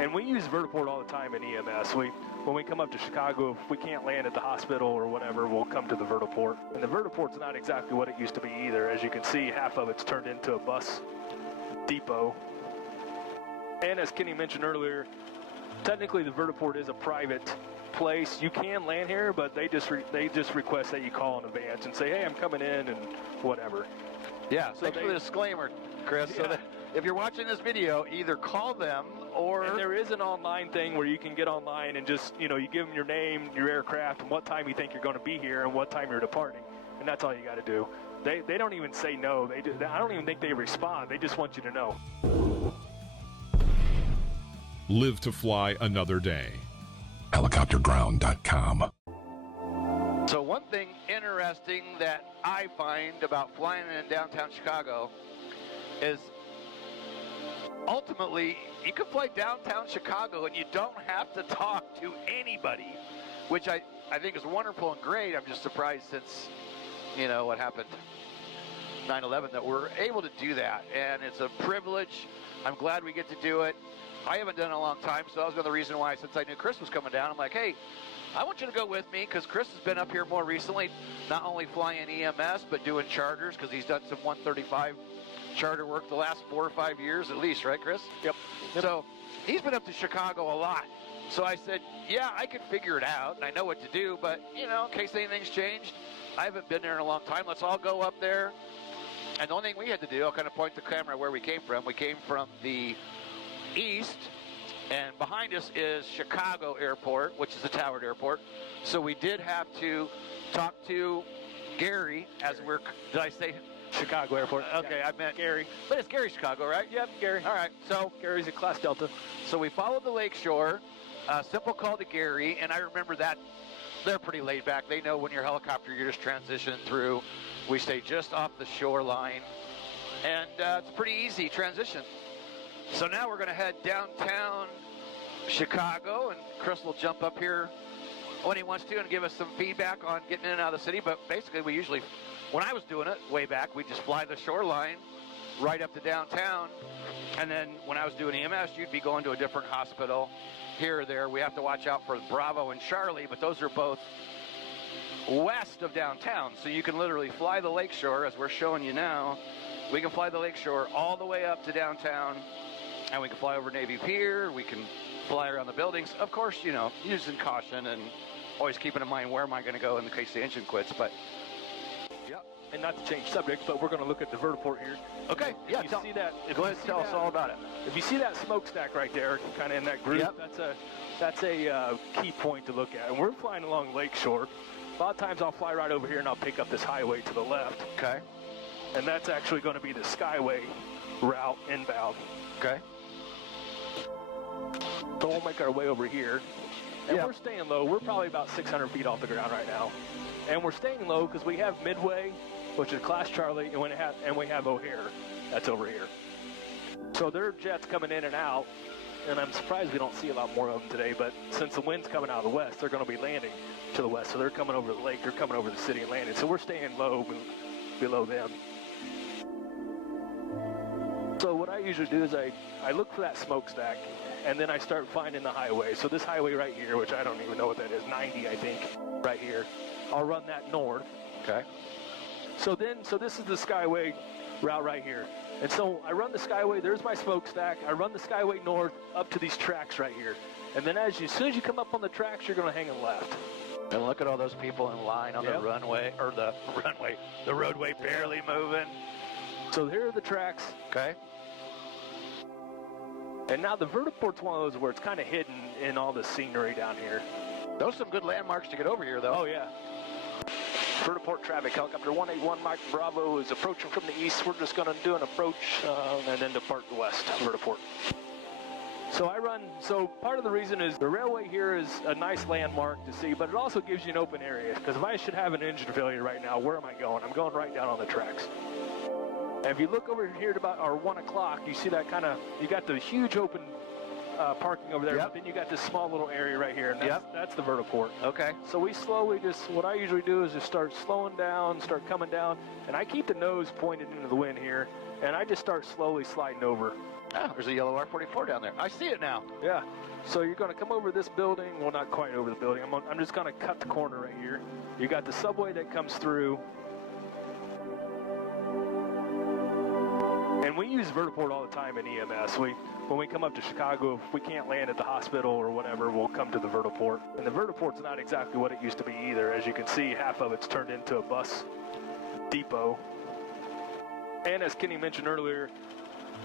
And we use Vertiport all the time in EMS. When we come up to Chicago, if we can't land at the hospital or whatever, we'll come to the Vertiport. And the Vertiport's not exactly what it used to be either. As you can see, half of it's turned into a bus depot. And as Kenny mentioned earlier, technically the Vertiport is a private place. You can land here, but they just request that you call in advance and say, hey, I'm coming in and whatever. Yeah, so thanks for the disclaimer, Chris. Yeah. So that if you're watching this video, either call them or... And there is an online thing where you can get online and just, you give them your name, your aircraft, and what time you think you're going to be here and what time you're departing. And that's all you got to do. They don't even say no. I don't even think they respond. They just want you to know. Live to fly another day. Helicopterground.com. So one thing interesting that I find about flying in downtown Chicago is ultimately you can fly downtown Chicago and you don't have to talk to anybody, which I think is wonderful and great. I'm just surprised since, what happened 9/11 that we're able to do that, and it's a privilege. I'm glad we get to do it. I haven't done it in a long time, so that was another reason why, since I knew Chris was coming down, I'm like, hey, I want you to go with me, because Chris has been up here more recently, not only flying EMS, but doing charters, because he's done some 135 charter work the last 4 or 5 years at least, right, Chris? Yep. So he's been up to Chicago a lot. So I said, yeah, I can figure it out, and I know what to do, but, in case anything's changed, I haven't been there in a long time. Let's all go up there. And the only thing we had to do, I'll kind of point the camera where we came from. We came from the east, and behind us is Chicago Airport, which is a towered airport. So we did have to talk to Gary as we're, did I say Chicago Airport? Okay, I meant Gary. But it's Gary Chicago, right? Yep, Gary. All right, so Gary's at Class Delta. So we followed the lakeshore, simple call to Gary, and I remember that they're pretty laid back. They know when your helicopter, you're just transitioning through. We stay just off the shoreline, and it's a pretty easy transition. So now we're going to head downtown Chicago, and Chris will jump up here when he wants to and give us some feedback on getting in and out of the city. But basically, we usually, when I was doing it way back, we just fly the shoreline right up to downtown. And then when I was doing EMS, you'd be going to a different hospital here or there. We have to watch out for Bravo and Charlie, but those are both west of downtown. So you can literally fly the lakeshore, as we're showing you now. We can fly the lakeshore all the way up to downtown. And we can fly over Navy Pier, we can fly around the buildings. Of course, using caution and always keeping in mind where am I going to go in the case the engine quits, but... Yep, and not to change subject, but we're going to look at the Vertiport here. Okay, yeah, go ahead and tell us all about it. If you see that smokestack right there, kind of in that group, that's a key point to look at. And we're flying along Lakeshore. A lot of times I'll fly right over here and I'll pick up this highway to the left. Okay. And that's actually going to be the Skyway route inbound. Okay. So we'll make our way over here, and we're staying low. We're probably about 600 feet off the ground right now, and we're staying low because we have Midway, which is Class Charlie, and we have O'Hare, that's over here. So there are jets coming in and out, and I'm surprised we don't see a lot more of them today, but since the wind's coming out of the west, they're going to be landing to the west, so they're coming over the lake, they're coming over the city and landing. So we're staying low below them. So what I usually do is I look for that smokestack, and then I start finding the highway. So this highway right here, which I don't even know what that is, 90 I think, right here. I'll run that north. Okay. So this is the Skyway route right here. And so I run the Skyway, there's my smokestack. I run the Skyway north up to these tracks right here. And then as soon as you come up on the tracks, you're going to hang a left. And look at all those people in line on the runway, or the roadway barely moving. So here are the tracks. Okay. And now the Vertiport's one of those where it's kind of hidden in all the scenery down here. Those are some good landmarks to get over here, though. Oh, yeah. Vertiport traffic, helicopter 181 Mike Bravo is approaching from the east. We're just going to do an approach and then depart the west, Vertiport. So part of the reason is the railway here is a nice landmark to see, but it also gives you an open area. Because if I should have an engine failure right now, where am I going? I'm going right down on the tracks. And if you look over here at about our 1 o'clock, you see that you got the huge open parking over there, but then you got this small little area right here, and that's the Vertiport. Okay. So we slowly what I usually do is just start slowing down, start coming down, and I keep the nose pointed into the wind here, and I just start slowly sliding over. Oh, there's a yellow R-44 down there. I see it now. Yeah. So you're going to come over this building. Well, not quite over the building. I'm just going to cut the corner right here. You got the subway that comes through. And we use Vertiport all the time in EMS. When we come up to Chicago, if we can't land at the hospital or whatever, we'll come to the Vertiport. And the Vertiport's not exactly what it used to be either. As you can see, half of it's turned into a bus depot. And as Kenny mentioned earlier,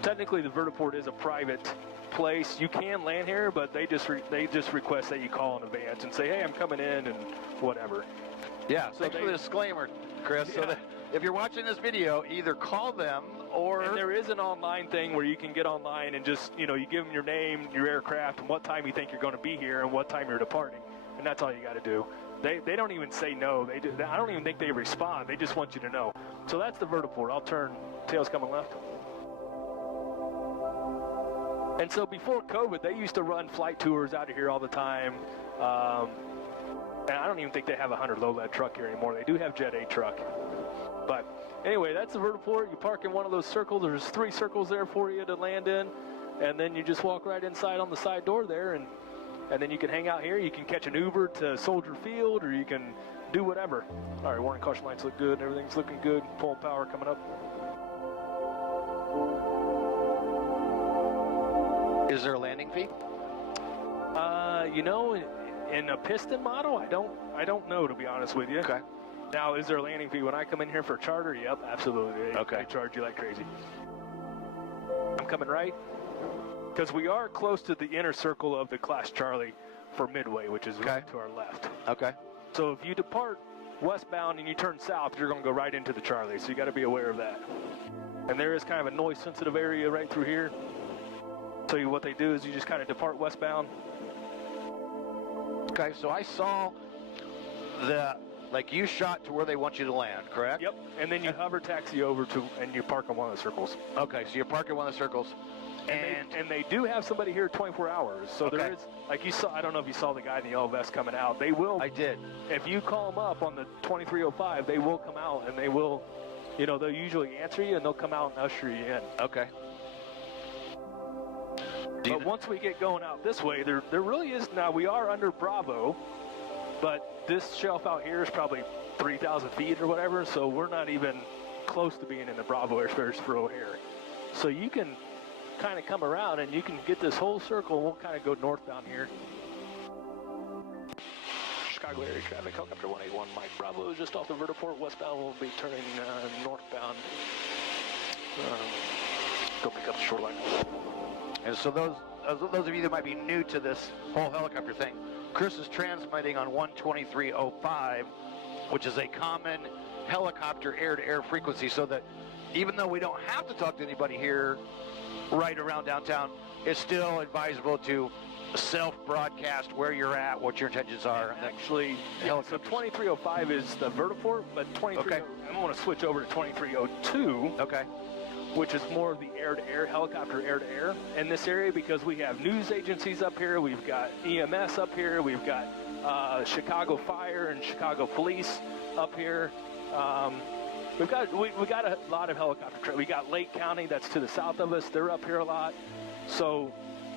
technically the Vertiport is a private place. You can land here, but they just request that you call in advance and say, hey, I'm coming in and whatever. Yeah, so thanks for the disclaimer, Chris. Yeah. So that if you're watching this video, either call them or... And there is an online thing where you can get online and just, you give them your name, your aircraft, and what time you think you're going to be here and what time you're departing. And that's all you got to do. They don't even say no. I don't even think they respond. They just want you to know. So that's the Vertiport. I'll turn, tails coming left. And so before COVID, they used to run flight tours out of here all the time. And I don't even think they have a 100 low lead truck here anymore. They do have Jet A truck. But anyway, that's the Vertiport. You park in one of those circles. There's 3 circles there for you to land in. And then you just walk right inside on the side door there. And then you can hang out here. You can catch an Uber to Soldier Field, or you can do whatever. All right, warning caution lights look good. Everything's looking good. Pulling power coming up. Is there a landing fee? In a piston model, I don't know, to be honest with you. Okay. Now, is there a landing fee when I come in here for a charter? Yep, absolutely. They charge you like crazy. I'm coming right, because we are close to the inner circle of the Class Charlie for Midway, which is right to our left. Okay. So if you depart westbound and you turn south, you're going to go right into the Charlie, so you got to be aware of that. And there is kind of a noise-sensitive area right through here. So what they do is you just kind of depart westbound. Okay, so I saw you shot to where they want you to land, correct? Yep, and then you hover taxi over to, and you park on one of the circles. Okay, so you park in one of the circles. And they do have somebody here 24 hours. So there is, like you saw, I don't know if you saw the guy in the yellow vest coming out. They will. I did. If you call them up on the 2305, they will come out, and they will, they'll usually answer you, and they'll come out and usher you in. Okay. But once we get going out this way, there really is, now we are under Bravo, but this shelf out here is probably 3,000 feet or whatever, so we're not even close to being in the Bravo airspace for O'Hare. So you can kind of come around and you can get this whole circle, and we'll kind of go northbound here. Chicago area traffic, helicopter 181, Mike Bravo is just off the Vertiport. Westbound will be turning northbound. Go pick up the shoreline. And so those of you that might be new to this whole helicopter thing, Chris is transmitting on 123.05, which is a common helicopter air-to-air frequency, so that even though we don't have to talk to anybody here right around downtown, it's still advisable to self-broadcast where you're at, what your intentions are. Actually, so 2305 is the Vertiport, but I'm going to switch over to 2302. Okay. Which is more of the air-to-air, helicopter air-to-air in this area, because we have news agencies up here, we've got EMS up here, we've got Chicago Fire and Chicago Police up here. We got a lot of helicopter. We got Lake County, that's to the south of us. They're up here a lot. So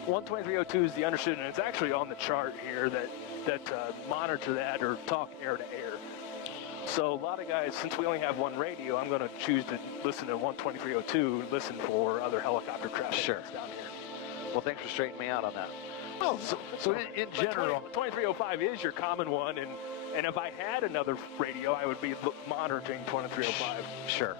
12302 is the understood, and it's actually on the chart here that monitor that or talk air-to-air. So a lot of guys, since we only have one radio, I'm going to choose to listen to 12302, listen for other helicopter traffic down here. Well, thanks for straightening me out on that. Oh, so in general, 2305 is your common one, and if I had another radio, I would be monitoring 2305. Sure.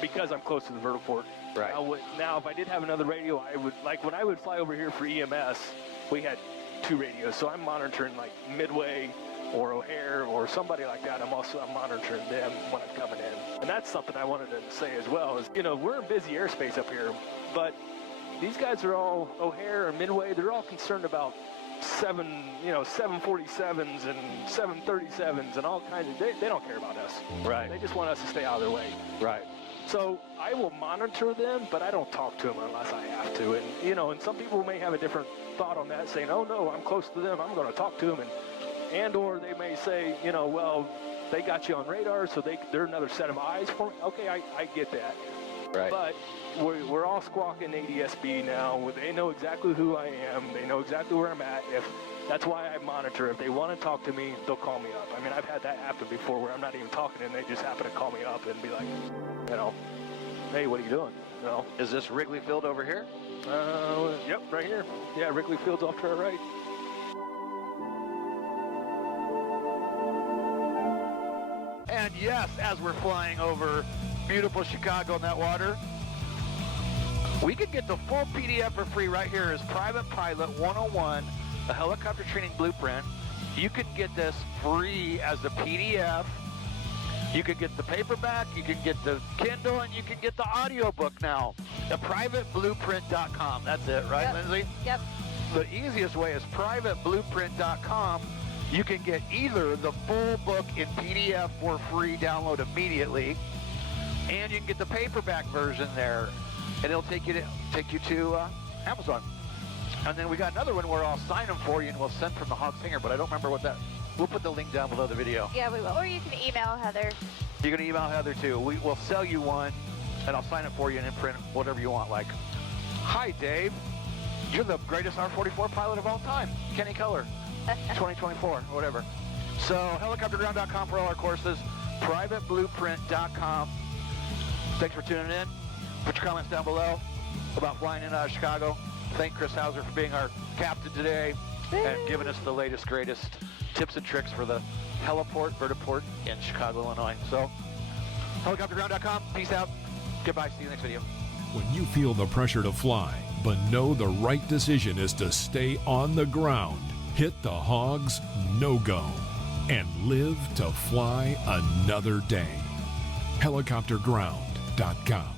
Because I'm close to the Vertiport. Right. Now, if I did have another radio, I would, like when I would fly over here for EMS, we had 2 radios, so I'm monitoring like Midway or O'Hare or somebody like that. I'm monitoring them when I'm coming in. And that's something I wanted to say as well is, we're in busy airspace up here, but these guys are all, O'Hare and Midway, they're all concerned about 747s and 737s and all kinds of, they don't care about us. Right. They just want us to stay out of their way. Right. So I will monitor them, but I don't talk to them unless I have to. And, and some people may have a different thought on that, saying, oh no, I'm close to them, I'm going to talk to them. And or they may say, well, they got you on radar, so they're another set of eyes for me. Okay, I get that. Right. But we're all squawking ADSB now. They know exactly who I am. They know exactly where I'm at. That's why I monitor. If they want to talk to me, they'll call me up. I mean, I've had that happen before where I'm not even talking and they just happen to call me up and be like, hey, what are you doing? Is this Wrigley Field over here? Yep, right here. Yeah, Wrigley Field's off to our right. And yes, as we're flying over beautiful Chicago in that water, we can get the full PDF for free right here as Private Pilot 101, a helicopter training blueprint. You can get this free as a PDF. You can get the paperback, you can get the Kindle, and you can get the audiobook now at privateblueprint.com. That's it, right, Yep. Lindsay? Yep. The easiest way is privateblueprint.com. You can get either the full book in PDF for free, download immediately, and you can get the paperback version there, and it'll take you to Amazon. And then we got another one where I'll sign them for you, and we'll send from the H.O.G.S Hangar, but I don't remember what that. We'll put the link down below the video. Yeah, we will. Or you can email Heather. You can email Heather too. We'll sell you one, and I'll sign it for you and imprint whatever you want. Like, hi Dave, you're the greatest R-44 pilot of all time, Kenny Keller, 2024 or whatever. So helicopterground.com for all our courses, privateblueprint.com. Thanks for tuning in. Put your comments down below about flying in out of Chicago. Thank Chris Hauser for being our captain today and giving us the latest, greatest tips and tricks for the heliport, vertiport in Chicago, Illinois. So, helicopterground.com. Peace out. Goodbye. See you next video. When you feel the pressure to fly, but know the right decision is to stay on the ground, hit the H.O.G.S no-go and live to fly another day. Helicopterground.com